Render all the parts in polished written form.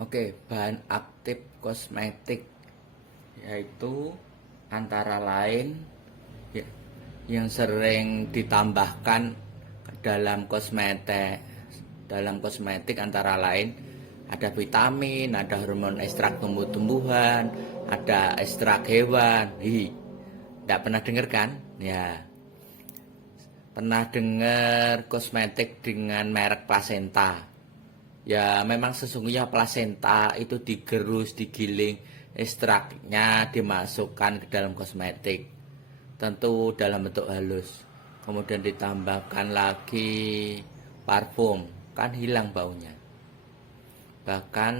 Oke, bahan aktif kosmetik yaitu antara lain ya, yang sering ditambahkan ke dalam kosmetik antara lain ada vitamin, ada hormon ekstrak tumbuh-tumbuhan, ada ekstrak hewan. Tidak pernah dengar kan? Ya, pernah dengar kosmetik dengan merek Placenta. Ya memang sesungguhnya plasenta itu digerus, digiling, ekstraknya dimasukkan ke dalam kosmetik. Tentu dalam bentuk halus. Kemudian ditambahkan lagi parfum, kan hilang baunya. Bahkan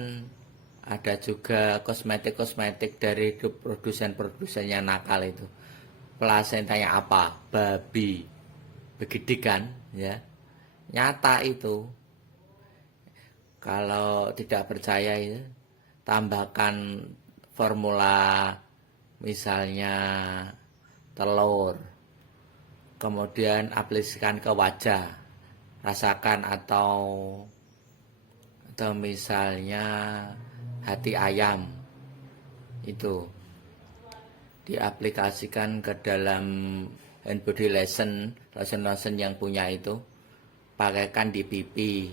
ada juga kosmetik-kosmetik dari produsen-produsen yang nakal itu. Plasentanya apa? Babi. Begidik kan, ya. Nyata itu. Kalau tidak percaya itu, tambahkan formula misalnya telur, kemudian aplikasikan ke wajah, rasakan atau misalnya hati ayam itu diaplikasikan ke dalam hand body lotion yang punya itu, pakaikan di pipi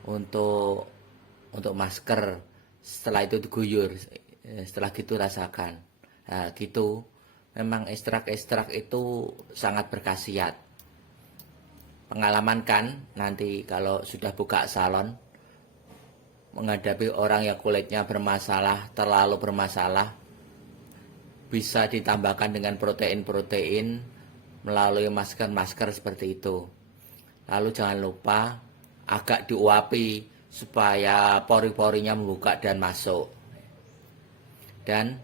untuk masker, setelah itu diguyur, setelah gitu rasakan. Nah gitu, memang ekstrak-ekstrak itu sangat berkhasiat. Pengalaman kan nanti kalau sudah buka salon, menghadapi orang yang kulitnya bermasalah, terlalu bermasalah, bisa ditambahkan dengan protein-protein melalui masker-masker seperti itu. Lalu jangan lupa agak diuapi supaya pori-porinya membuka dan masuk. Dan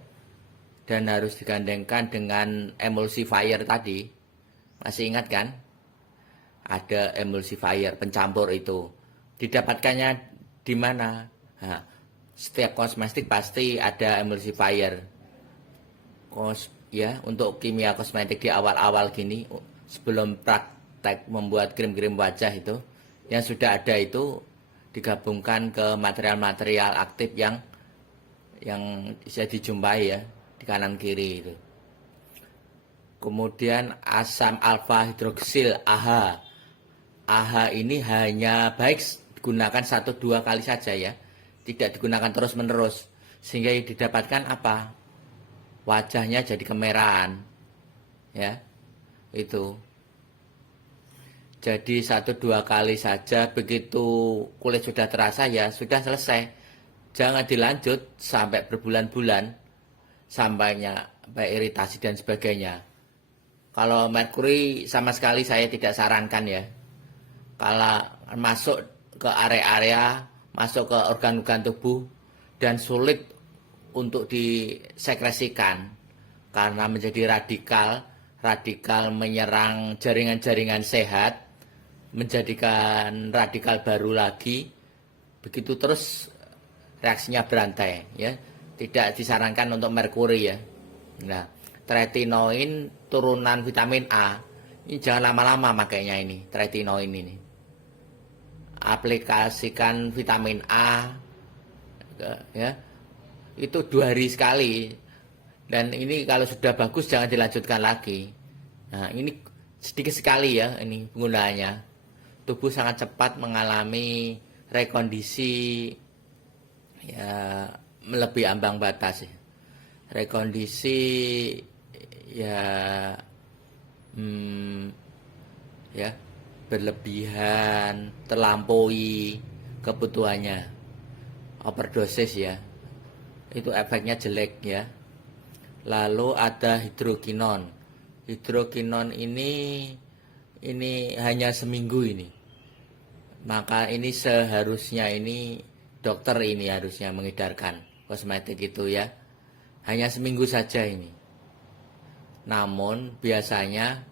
harus digandengkan dengan emulsifier tadi. Masih ingat kan? Ada emulsifier pencampur itu. Didapatkannya di mana? Nah, setiap kosmetik pasti ada emulsifier. Ya, untuk kimia kosmetik di awal-awal gini, sebelum praktek membuat krim-krim wajah itu, yang sudah ada itu digabungkan ke material-material aktif yang bisa dijumpai ya di kanan kiri itu. Kemudian asam alfa hidroksil AHA. AHA ini hanya baik digunakan 1-2 kali saja ya, tidak digunakan terus menerus, sehingga yang didapatkan apa? Wajahnya jadi kemerahan ya, itu. Jadi 1-2 kali saja, begitu kulit sudah terasa ya sudah selesai. Jangan dilanjut sampai berbulan-bulan, sampainya iritasi dan sebagainya. Kalau merkuri sama sekali saya tidak sarankan ya. Kalau masuk ke area-area, masuk ke organ-organ tubuh dan sulit untuk disekresikan karena menjadi radikal menyerang jaringan-jaringan sehat, menjadikan radikal baru lagi, begitu terus reaksinya berantai ya. Tidak disarankan untuk merkuri ya. Nah, tretinoin turunan vitamin A ini jangan lama-lama makanya ini tretinoin ini. Aplikasikan vitamin A ya, itu 2 hari sekali, dan ini kalau sudah bagus jangan dilanjutkan lagi. Nah ini sedikit sekali ya ini penggunaannya. Tubuh sangat cepat mengalami rekondisi ya, melebihi ambang batas ya. Rekondisi ya ya berlebihan, terlampaui kebutuhannya, overdosis ya, itu efeknya jelek ya. Lalu ada hidrokinon. Hidrokinon ini hanya seminggu ini. Maka ini seharusnya ini dokter ini harusnya mengedarkan kosmetik itu ya. Hanya seminggu saja ini. Namun biasanya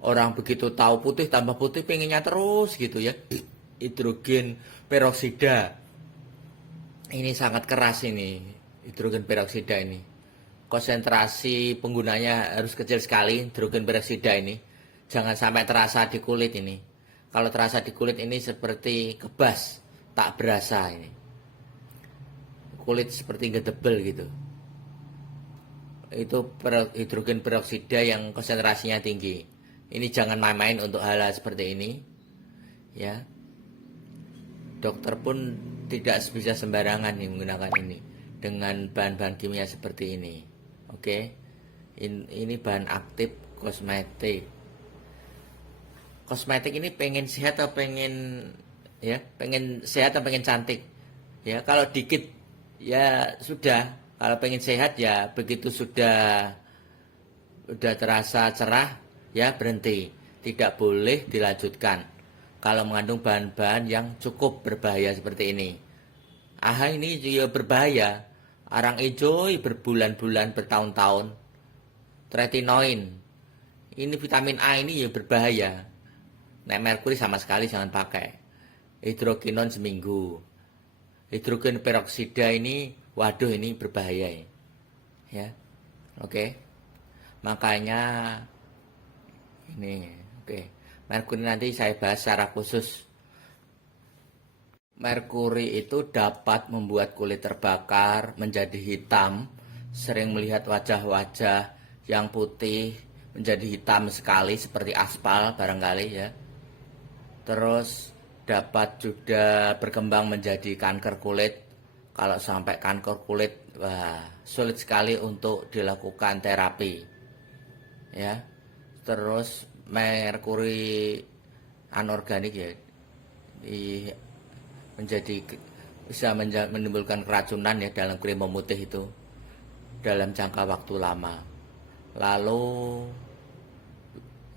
orang begitu tahu putih tambah putih pengennya terus gitu ya. Hidrogen peroksida. Ini sangat keras ini, hidrogen peroksida ini. Konsentrasi penggunanya harus kecil sekali hidrogen peroksida ini. Jangan sampai terasa di kulit ini. Kalau terasa di kulit ini seperti kebas, tak berasa ini. kulit seperti ngedebel gitu. Itu hidrogen peroksida yang konsentrasinya tinggi. Ini jangan main-main untuk hal seperti ini, ya. Dokter pun tidak bisa sembarangan nih menggunakan ini dengan bahan-bahan kimia seperti ini. Oke. Ini bahan aktif kosmetik. Kosmetik ini pengen sehat atau pengen sehat atau pengen cantik? Ya, kalau dikit ya sudah. Kalau pengen sehat ya begitu sudah terasa cerah ya berhenti. Tidak boleh dilanjutkan kalau mengandung bahan-bahan yang cukup berbahaya seperti ini. Ini juga berbahaya. Arang hijau berbulan-bulan, bertahun-tahun. Tretinoin. Ini vitamin A ini ya berbahaya. Merkuri sama sekali jangan pakai. Hidrokinon seminggu. Hidrogen peroksida ini, waduh ini berbahaya. Ya. Oke. Makanya ini, oke. Merkuri nanti saya bahas secara khusus. Merkuri itu dapat membuat kulit terbakar, menjadi hitam, sering melihat wajah-wajah yang putih menjadi hitam sekali seperti aspal barangkali ya. Terus dapat juga berkembang menjadi kanker kulit. Kalau sampai kanker kulit, wah, sulit sekali untuk dilakukan terapi. Ya. Terus merkuri anorganik ya bisa menimbulkan keracunan ya dalam krim memutih itu dalam jangka waktu lama. Lalu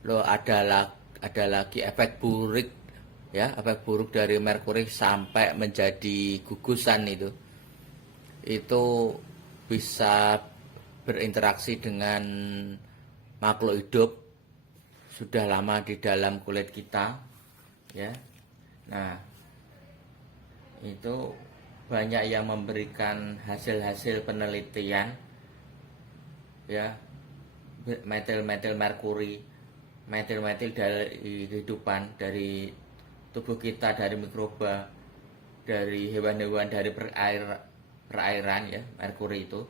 ada lagi efek buruk ya, efek buruk dari merkuri sampai menjadi gugusan itu bisa berinteraksi dengan makhluk hidup sudah lama di dalam kulit kita ya. Nah, itu banyak yang memberikan hasil-hasil penelitian ya, metil merkuri, metil dari kehidupan, dari tubuh kita, dari mikroba, dari hewan-hewan, dari perairan ya, merkuri itu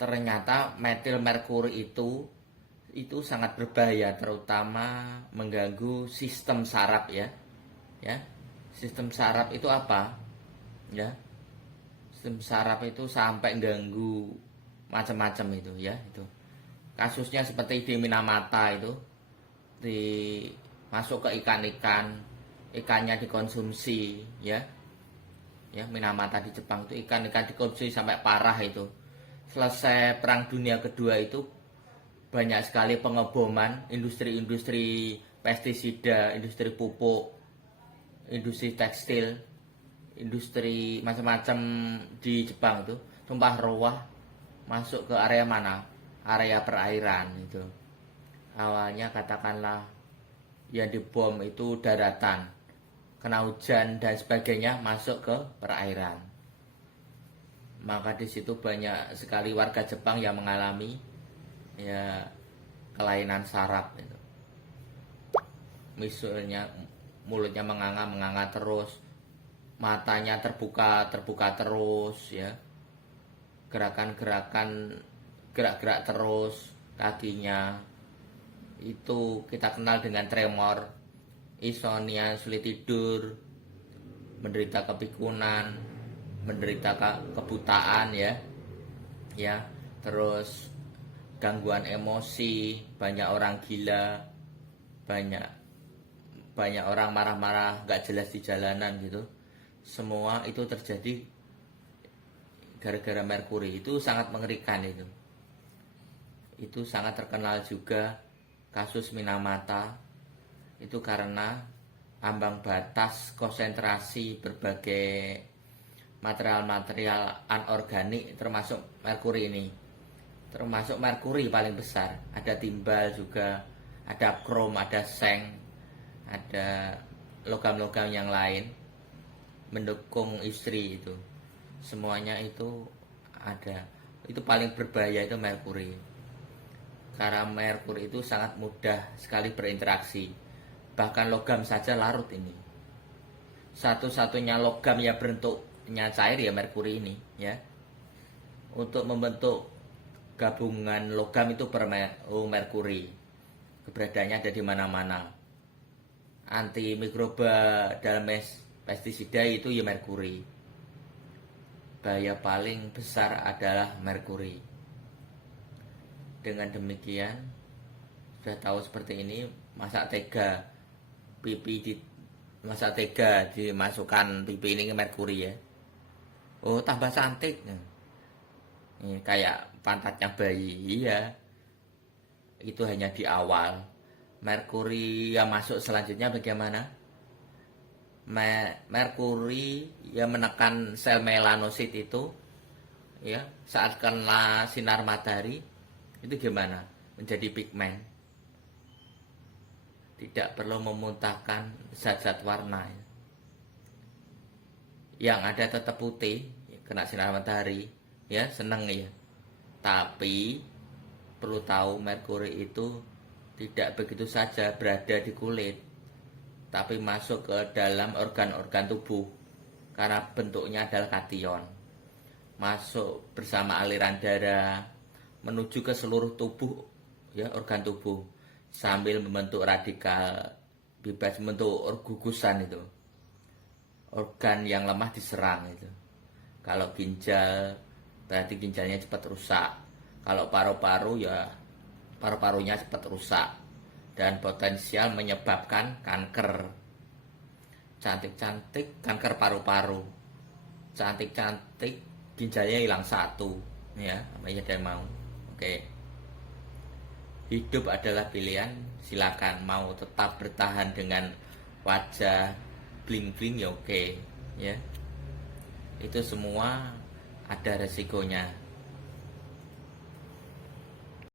ternyata metil merkuri itu sangat berbahaya, terutama mengganggu sistem saraf ya. Sistem saraf itu apa? Ya. Sistem saraf itu sampai ganggu macam-macam itu ya, itu. Kasusnya seperti di Minamata itu masuk ke ikan-ikan, ikannya dikonsumsi ya. Ya, Minamata di Jepang itu ikan-ikan dikonsumsi sampai parah itu. Selesai Perang Dunia Kedua itu banyak sekali pengeboman, industri-industri pestisida, industri pupuk, industri tekstil, industri macam-macam di Jepang itu tumpah ruah masuk ke area mana? Area perairan itu. Awalnya katakanlah yang dibom itu daratan, kena hujan dan sebagainya masuk ke perairan. Maka di situ banyak sekali warga Jepang yang mengalami ya kelainan saraf itu. Misalnya mulutnya menganga terus, matanya terbuka terus ya, gerak-gerak terus, kakinya itu kita kenal dengan tremor, insomnia, sulit tidur, menderita kepikunan, menderita kebutaan ya, terus gangguan emosi, banyak orang gila, banyak orang marah-marah gak jelas di jalanan gitu. Semua itu terjadi gara-gara merkuri. Itu sangat mengerikan itu sangat terkenal juga kasus Minamata itu karena ambang batas konsentrasi berbagai material-material anorganik termasuk merkuri ini. Termasuk merkuri paling besar, ada timbal juga, ada krom, ada seng, ada logam-logam yang lain mendukung istri itu. Semuanya itu ada. Itu paling berbahaya itu merkuri. Karena merkuri itu sangat mudah sekali berinteraksi. Bahkan logam saja larut ini. Satu-satunya logam yang berbentuk sifatnya cair ya merkuri ini ya. Untuk membentuk gabungan logam itu merkuri. Keberadaannya ada di mana-mana. Anti mikroba dalam pestisida itu ya merkuri. Bahaya paling besar adalah merkuri. Dengan demikian, sudah tahu seperti ini, masa tega dimasukkan pipi ini ke merkuri ya. Oh, tambah cantik. Ini kayak pantatnya bayi ya. Itu hanya di awal. Merkuri yang masuk selanjutnya bagaimana? Merkuri yang menekan sel melanosit itu ya, saat kena sinar matahari itu gimana? Menjadi pigmen. Tidak perlu memuntahkan zat-zat warna. Yang ada tetap putih, kena sinar matahari, ya seneng ya. Tapi perlu tahu merkuri itu tidak begitu saja berada di kulit, tapi masuk ke dalam organ-organ tubuh karena bentuknya adalah kation. Masuk bersama aliran darah menuju ke seluruh tubuh ya, organ tubuh, sambil membentuk radikal bebas, membentuk gugusan itu. Organ yang lemah diserang itu. Kalau ginjal berarti ginjalnya cepat rusak. Kalau paru-paru ya paru-parunya cepat rusak dan potensial menyebabkan kanker. Cantik-cantik kanker paru-paru. Cantik-cantik ginjalnya hilang satu ya, namanya ada mau. Oke. Hidup adalah pilihan, silakan. Mau tetap bertahan dengan wajah bling-bling ya oke ya. Itu semua ada resikonya.